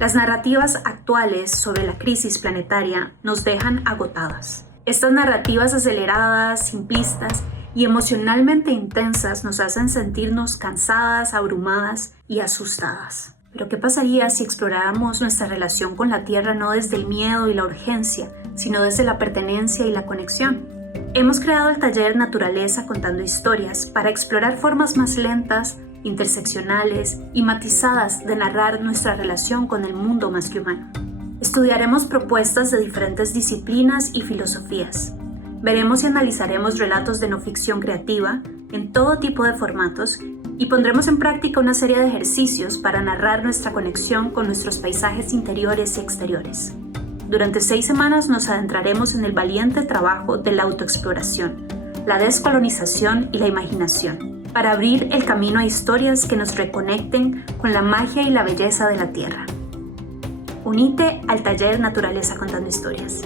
Las narrativas actuales sobre la crisis planetaria nos dejan agotadas. Estas narrativas aceleradas, simplistas y emocionalmente intensas nos hacen sentirnos cansadas, abrumadas y asustadas. Pero ¿qué pasaría si exploráramos nuestra relación con la Tierra no desde el miedo y la urgencia, sino desde la pertenencia y la conexión? Hemos creado el Taller Naturaleza contando historias para explorar formas más lentas, interseccionales y matizadas de narrar nuestra relación con el mundo más que humano. Estudiaremos propuestas de diferentes disciplinas y filosofías. Veremos y analizaremos relatos de no ficción creativa en todo tipo de formatos y pondremos en práctica una serie de ejercicios para narrar nuestra conexión con nuestros paisajes interiores y exteriores. Durante 6 semanas nos adentraremos en el valiente trabajo de la autoexploración, la descolonización y la imaginación, para abrir el camino a historias que nos reconecten con la magia y la belleza de la Tierra. Unite al Taller Naturaleza contando historias.